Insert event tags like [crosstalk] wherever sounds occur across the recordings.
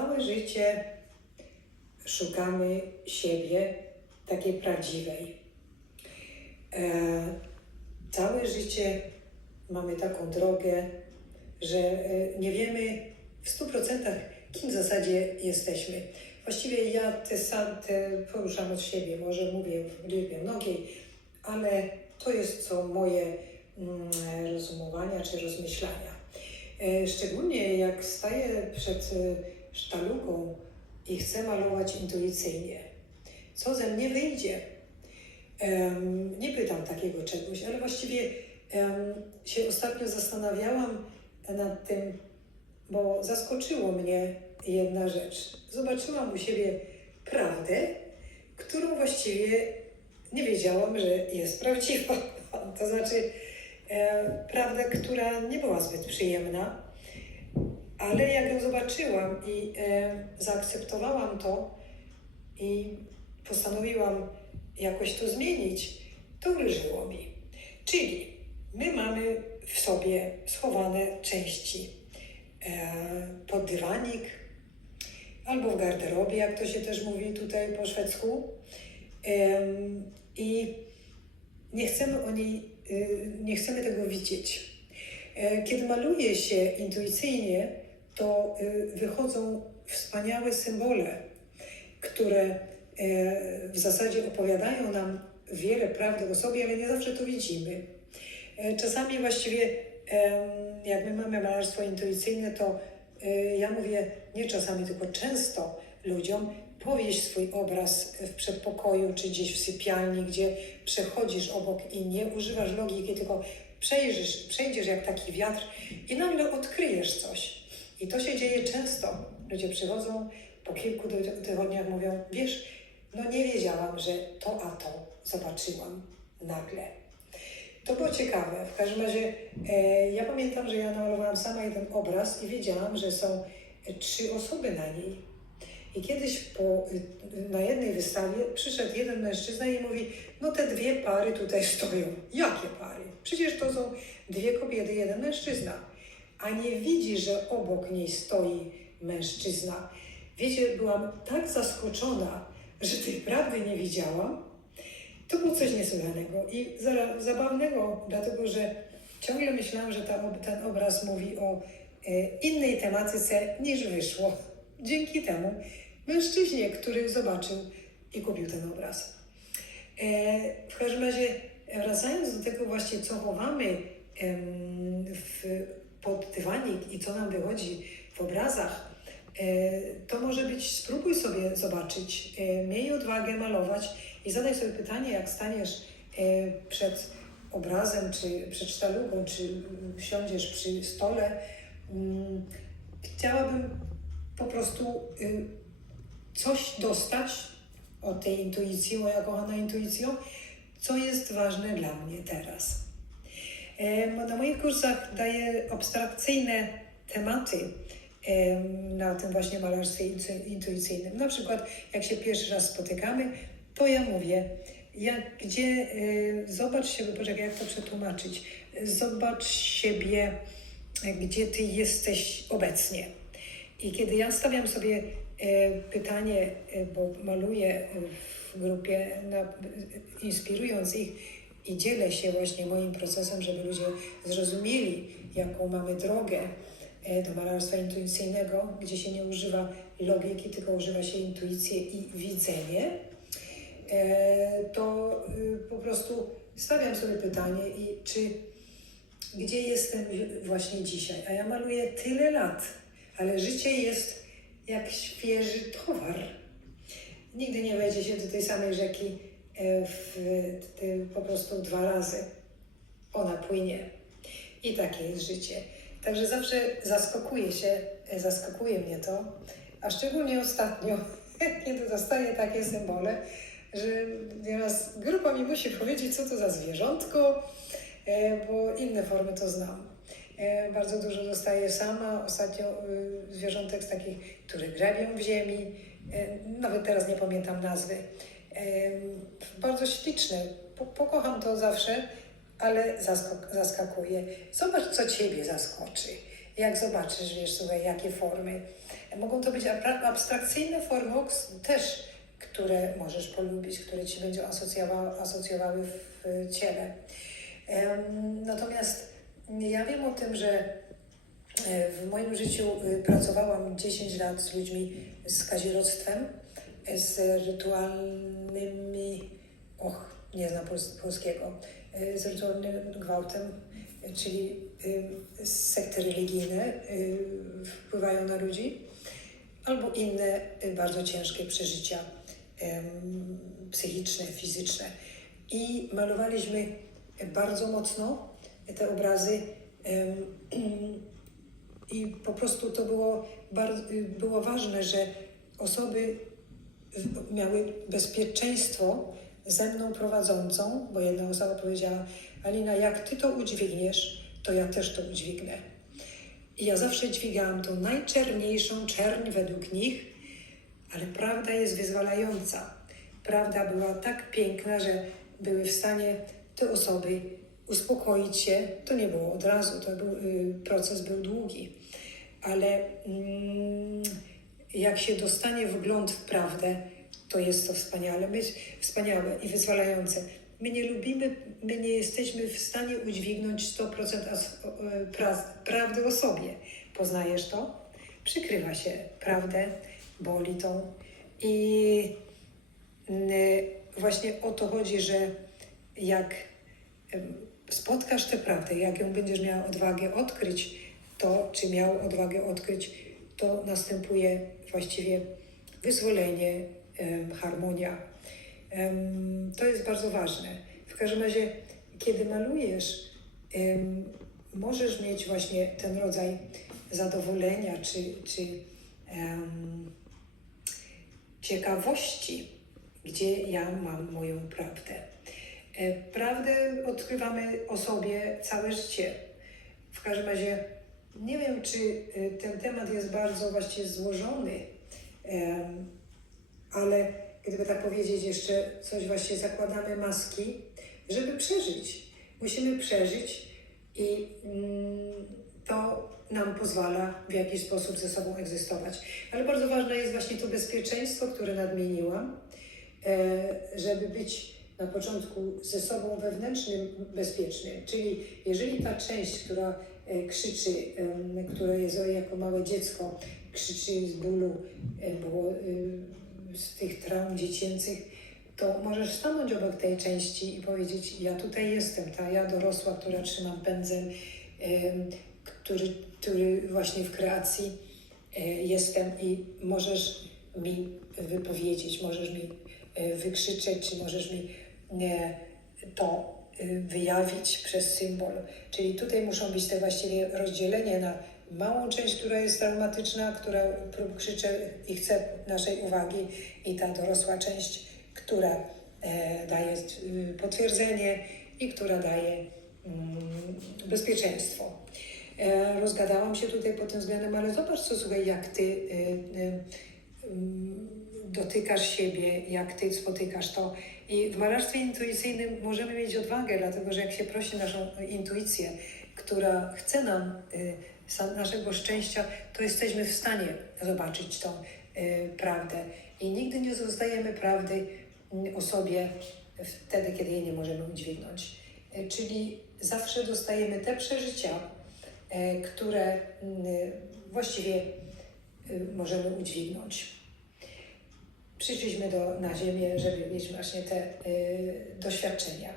Całe życie szukamy siebie takiej prawdziwej. E, całe życie mamy taką drogę, że e, nie wiemy w stu procentach, kim w zasadzie jesteśmy. Właściwie ja te, sam, te poruszam od siebie, może mówię liczbie mnogiej, ale to jest co moje mm, rozumowania czy rozmyślania. E, Szczególnie jak staję przed sztalugą i chcę malować intuicyjnie. Co ze mnie wyjdzie? Em, Nie pytam takiego czegoś, ale właściwie em, się ostatnio zastanawiałam nad tym, bo zaskoczyło mnie jedna rzecz. Zobaczyłam u siebie prawdę, którą właściwie nie wiedziałam, że jest prawdziwa. [laughs] To znaczy, e, prawdę, która nie była zbyt przyjemna, ale jak ją zobaczyłam i e, zaakceptowałam to i postanowiłam jakoś to zmienić, to uleżyło mi. Czyli my mamy w sobie schowane części e, pod dywanik albo w garderobie, jak to się też mówi tutaj po szwedzku. Em, I nie chcemy o niej, y, nie chcemy tego widzieć. E, Kiedy maluje się intuicyjnie, to y, wychodzą wspaniałe symbole, które e, w zasadzie opowiadają nam wiele prawdy o sobie, ale nie zawsze to widzimy. E, Czasami właściwie, jak my mamy malarstwo intuicyjne, to e, ja mówię nie czasami, tylko często ludziom, powieś swój obraz w przedpokoju czy gdzieś w sypialni, gdzie przechodzisz obok i nie używasz logiki, tylko przejrzysz, przejdziesz jak taki wiatr i nagle odkryjesz coś. I to się dzieje często. Ludzie przychodzą po kilku ty- tygodniach, mówią, wiesz, no nie wiedziałam, że to a to zobaczyłam nagle. To było ciekawe. W każdym razie e, ja pamiętam, że ja namalowałam sama jeden obraz i wiedziałam, że są e, trzy osoby na niej. I kiedyś po, y, na jednej wystawie przyszedł jeden mężczyzna i mówi, no te dwie pary tutaj stoją. Jakie pary? Przecież to są dwie kobiety, jeden mężczyzna. A nie widzi, że obok niej stoi mężczyzna. Wiecie, byłam tak zaskoczona, że tej prawdy nie widziałam. To było coś niesłychanego i za- zabawnego, dlatego że ciągle myślałam, że ten obraz mówi o e, innej tematyce niż wyszło. Dzięki temu mężczyźnie, który zobaczył i kupił ten obraz. E, w każdym razie, wracając do tego właśnie, co chowamy w, pod dywanik i co nam wychodzi w obrazach, e, to może być, spróbuj sobie zobaczyć, e, miej odwagę malować i zadaj sobie pytanie, jak staniesz e, przed obrazem, czy przed sztalugą, czy siądziesz przy stole. Mm, Chciałabym po prostu y, coś dostać od tej intuicji, moja kochana intuicjo, co jest ważne dla mnie teraz. E, Na moich kursach daję abstrakcyjne tematy na tym właśnie malarstwie intu- intuicyjnym. Na przykład, jak się pierwszy raz spotykamy, to ja mówię, jak, gdzie, e, zobacz siebie, poczekaj, jak to przetłumaczyć, zobacz siebie, gdzie ty jesteś obecnie. I kiedy ja stawiam sobie e, pytanie, bo maluję w grupie, inspirując ich i dzielę się właśnie moim procesem, żeby ludzie zrozumieli, jaką mamy drogę e, do malarstwa intuicyjnego, gdzie się nie używa logiki, tylko używa się intuicję i widzenie, e, to y, po prostu stawiam sobie pytanie, i czy gdzie jestem właśnie dzisiaj? A ja maluję tyle lat, ale życie jest jak świeży towar. Nigdy nie wejdzie się do tej samej rzeki w, w, po prostu dwa razy. Ona płynie. I takie jest życie. Także zawsze zaskakuje się, e, zaskakuje mnie to, a szczególnie ostatnio, [laughs] kiedy dostaję takie symbole, że nieraz grupa mi musi powiedzieć, co to za zwierzątko, e, bo inne formy to znam. E, Bardzo dużo dostaję sama. Ostatnio zwierzątek z takich, które grabią w ziemi. E, Nawet teraz nie pamiętam nazwy. Bardzo śliczne. Po, pokocham to zawsze, ale zaskakuje. Zobacz, co ciebie zaskoczy. Jak zobaczysz, wiesz, słuchaj, jakie formy. Mogą to być abstrakcyjne formy też, które możesz polubić, które ci będą asocjowa- asocjowały w ciele. Natomiast ja wiem o tym, że e, w moim życiu y, pracowałam 10 lat z ludźmi z kazirodztwem, z rytualnymi, och, nie znam pols- polskiego, e, z rytualnym gwałtem, e, czyli y, sekty religijne y, wpływają na ludzi, albo inne bardzo ciężkie przeżycia psychiczne, fizyczne. I malowaliśmy bardzo mocno te obrazy [clears throat] i po prostu to było, bardzo, było ważne, że osoby miały bezpieczeństwo ze mną prowadzącą, bo jedna osoba powiedziała, Alina, jak ty to udźwigniesz, to ja też to udźwignę. I ja zawsze dźwigałam tą najczerniejszą czerń według nich, ale prawda jest wyzwalająca. Prawda była tak piękna, że były w stanie te osoby uspokoić się. To nie było od razu, to był, y, proces był długi, ale mm, jak się dostanie wgląd w prawdę, to jest to wspaniale, wspaniałe i wyzwalające. My nie lubimy, my nie jesteśmy w stanie udźwignąć 100% as, o, e, pra, prawdy o sobie. Poznajesz to? Przykrywa się prawdę, boli to. I mm, właśnie o to chodzi, że jak spotkasz tę prawdę, jak ją będziesz miała odwagę odkryć, to czy miał odwagę odkryć, to następuje właściwie wyzwolenie, harmonia. To jest bardzo ważne. W każdym razie, kiedy malujesz, możesz mieć właśnie ten rodzaj zadowolenia czy, czy ciekawości, gdzie ja mam moją prawdę. E, Prawdę odkrywamy o sobie całe życie. W każdym razie nie wiem, czy e, ten temat jest bardzo właściwie złożony, ale gdyby tak powiedzieć jeszcze coś, właśnie zakładamy maski, żeby przeżyć. Musimy przeżyć i mm, to nam pozwala w jakiś sposób ze sobą egzystować. Ale bardzo ważne jest właśnie to bezpieczeństwo, które nadmieniłam, e, żeby być na początku ze sobą wewnętrznym bezpiecznym. Czyli jeżeli ta część, która krzyczy, em, która jest jako małe dziecko, krzyczy z bólu, e, e, z tych traum dziecięcych, to możesz stanąć obok tej części i powiedzieć: Ja tutaj jestem, ta ja dorosła, która trzymam pędzel, który, który właśnie w kreacji e, jestem i możesz mi wypowiedzieć, możesz mi e, wykrzyczeć, czy możesz mi e, to e, wyjawić przez symbol. Czyli tutaj muszą być te właściwie rozdzielenia na małą część, która jest traumatyczna, która prób- krzycze i chce naszej uwagi i ta dorosła część, która e, daje y, potwierdzenie i która daje mm, bezpieczeństwo. E, rozgadałam się tutaj pod tym względem, ale zobacz, co słuchaj, jak ty y, y, mm, dotykasz siebie, jak ty spotykasz to. I w malarstwie intuicyjnym możemy mieć odwagę, dlatego że jak się prosi naszą intuicję, która chce nam y, naszego szczęścia, to jesteśmy w stanie zobaczyć tą y, prawdę. I nigdy nie zostajemy prawdy mm, o sobie wtedy, kiedy jej nie możemy udźwignąć. Y, Czyli zawsze dostajemy te przeżycia, e, które mm, właściwie y, możemy udźwignąć. Przyszliśmy do, na Ziemię, żeby mieć właśnie te y, doświadczenia.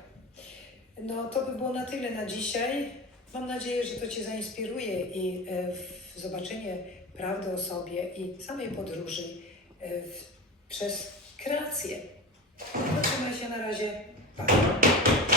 No to by było na tyle na dzisiaj. Mam nadzieję, że to Cię zainspiruje i w zobaczenie prawdy o sobie i samej podróży w, przez kreację. Zobaczymy się na razie. Pa.